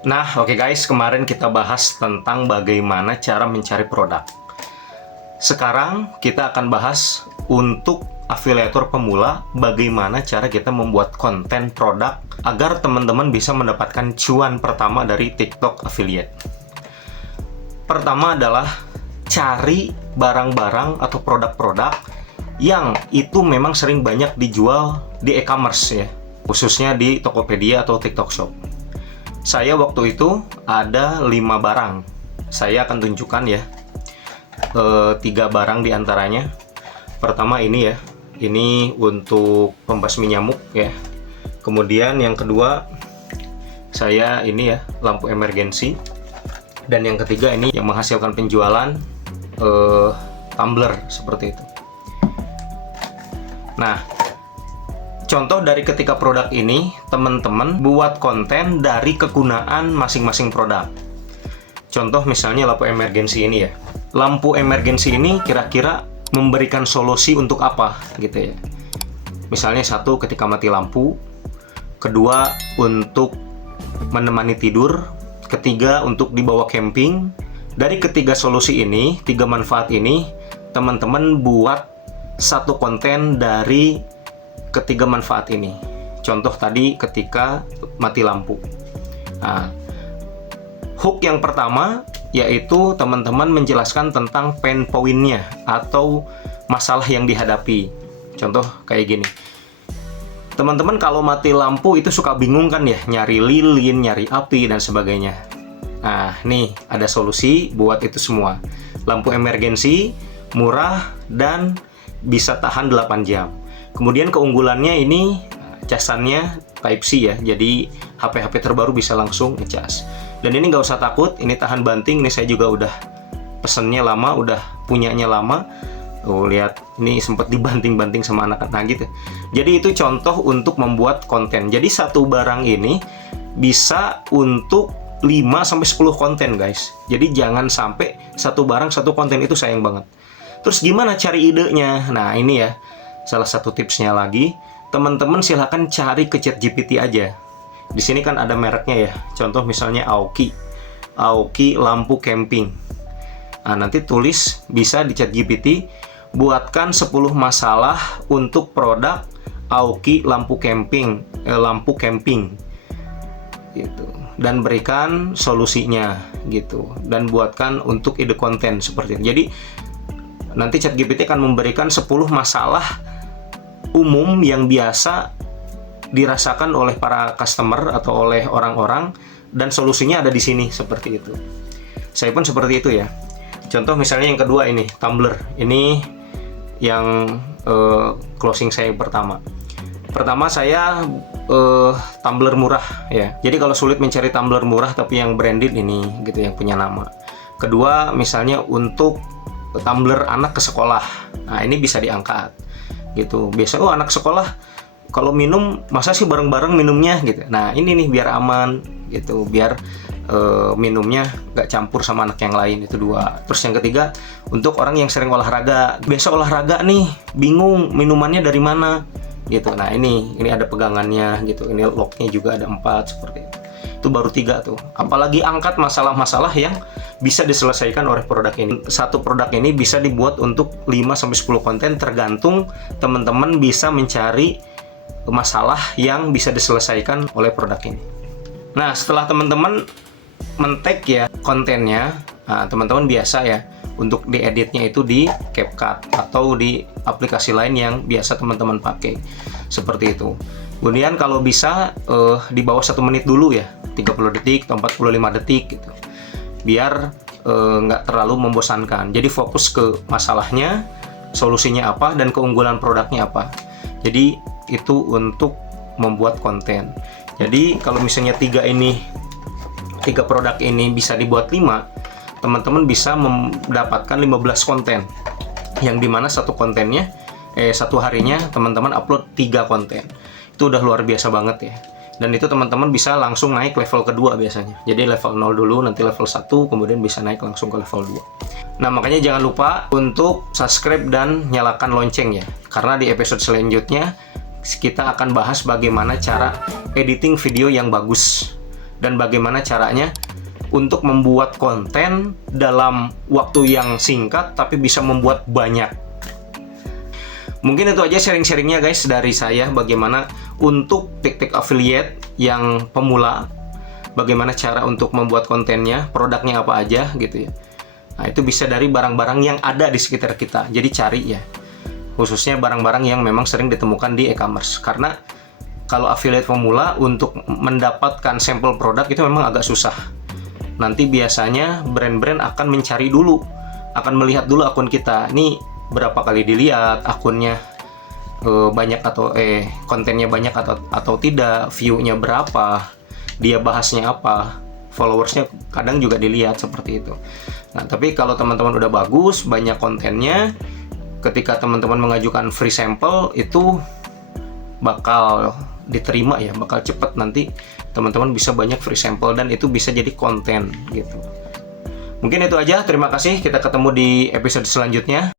Nah, oke guys, kemarin kita bahas tentang bagaimana cara mencari produk. Sekarang kita akan bahas untuk afiliator pemula, bagaimana cara kita membuat konten produk agar teman-teman bisa mendapatkan cuan pertama dari TikTok affiliate. Pertama adalah cari barang-barang atau produk-produk yang itu memang sering banyak dijual di e-commerce ya, khususnya di Tokopedia atau TikTok Shop. Saya waktu itu ada 5 barang. Saya akan tunjukkan ya 3 barang diantaranya. Pertama ini ya, ini untuk pembasmi nyamuk ya. Kemudian yang kedua saya ini ya, lampu emergensi. Dan yang ketiga ini yang menghasilkan penjualan tumbler seperti itu. Nah, contoh dari ketiga produk ini, teman-teman buat konten dari kegunaan masing-masing produk. Contoh misalnya lampu emergensi ini ya. Lampu emergensi ini kira-kira memberikan solusi untuk apa gitu ya. Misalnya satu, ketika mati lampu. Kedua, untuk menemani tidur. Ketiga, untuk dibawa camping. Dari ketiga solusi ini, 3 manfaat ini, teman-teman buat satu konten dari ketiga manfaat ini. Contoh tadi ketika mati lampu. Nah, hook yang pertama yaitu teman-teman menjelaskan tentang pain point-nya atau masalah yang dihadapi. Contoh kayak gini. Teman-teman kalau mati lampu itu suka bingung kan ya, nyari lilin, nyari api dan sebagainya. Nah, nih ada solusi buat itu semua. Lampu emergensi, murah dan bisa tahan 8 jam. Kemudian keunggulannya ini casannya Type-C ya, jadi HP-HP terbaru bisa langsung ngecas. Dan ini nggak usah takut, ini tahan banting. Ini saya juga udah pesennya lama, udah punyanya lama. Oh lihat, ini sempat dibanting-banting sama anak-anak nah, gitu. Jadi itu contoh untuk membuat konten. Jadi satu barang ini bisa untuk 5-10 konten guys. Jadi jangan sampai satu barang satu konten, itu sayang banget. Terus gimana cari idenya? Nah ini ya, salah satu tipsnya lagi, teman-teman silahkan cari ke ChatGPT aja. Di sini kan ada mereknya ya. Contoh misalnya Aoki lampu camping. Nah, nanti tulis bisa di ChatGPT, buatkan 10 masalah untuk produk Aoki lampu camping, gitu. Dan berikan solusinya gitu. Dan buatkan untuk ide konten seperti itu. Jadi nanti ChatGPT akan memberikan 10 masalah umum yang biasa dirasakan oleh para customer atau oleh orang-orang, dan solusinya ada di sini seperti itu. Saya pun seperti itu ya. Contoh misalnya yang kedua ini, tumbler. Ini yang closing saya pertama. Pertama saya tumbler murah ya. Jadi kalau sulit mencari tumbler murah tapi yang branded ini gitu, yang punya nama. Kedua misalnya untuk tumbler anak ke sekolah. Nah, ini bisa diangkat gitu. Biasa anak sekolah kalau minum masa sih bareng-bareng minumnya gitu. Nah ini nih biar aman gitu, biar minumnya nggak campur sama anak yang lain. Itu 2. Terus yang ketiga, untuk orang yang sering olahraga, biasa olahraga nih bingung minumannya dari mana gitu. Nah ini ada pegangannya gitu, ini locknya juga ada 4 seperti itu. Itu baru 3 tuh. Apalagi angkat masalah-masalah yang bisa diselesaikan oleh produk ini. Satu produk ini bisa dibuat untuk 5-10 konten, tergantung teman-teman bisa mencari masalah yang bisa diselesaikan oleh produk ini. Nah, setelah teman-teman men-tag ya kontennya, nah, teman-teman biasa ya untuk dieditnya itu di CapCut atau di aplikasi lain yang biasa teman-teman pakai. Seperti itu. Kemudian kalau bisa di bawah 1 menit dulu ya, 30 detik atau 45 detik gitu. Biar nggak terlalu membosankan. Jadi fokus ke masalahnya, solusinya apa, dan keunggulan produknya apa. Jadi itu untuk membuat konten. Jadi kalau misalnya 3 produk ini bisa dibuat 5, teman-teman bisa mendapatkan 15 konten. Yang dimana satu kontennya satu harinya teman-teman upload 3 konten. Itu udah luar biasa banget ya. Dan itu teman-teman bisa langsung naik level kedua biasanya. Jadi level 0 dulu, nanti level 1, kemudian bisa naik langsung ke level 2. Nah, makanya jangan lupa untuk subscribe dan nyalakan lonceng ya. Karena di episode selanjutnya kita akan bahas bagaimana cara editing video yang bagus. dan bagaimana caranya untuk membuat konten dalam waktu yang singkat tapi bisa membuat banyak. Mungkin itu aja sharing-sharingnya guys dari saya, bagaimana untuk TikTok affiliate yang pemula, bagaimana cara untuk membuat kontennya, produknya apa aja gitu ya. Nah, itu bisa dari barang-barang yang ada di sekitar kita. Jadi cari ya, khususnya barang-barang yang memang sering ditemukan di e-commerce. Karena kalau affiliate pemula untuk mendapatkan sampel produk itu memang agak susah. Nanti biasanya brand-brand akan mencari dulu, akan melihat dulu akun kita. Ini berapa kali dilihat akunnya, banyak atau kontennya banyak atau tidak, view-nya berapa, dia bahasnya apa, followersnya kadang juga dilihat seperti itu. Nah, tapi kalau teman-teman udah bagus, banyak kontennya, ketika teman-teman mengajukan free sample itu bakal diterima ya, bakal cepet, nanti teman-teman bisa banyak free sample dan itu bisa jadi konten gitu. Mungkin itu aja, terima kasih, kita ketemu di episode selanjutnya.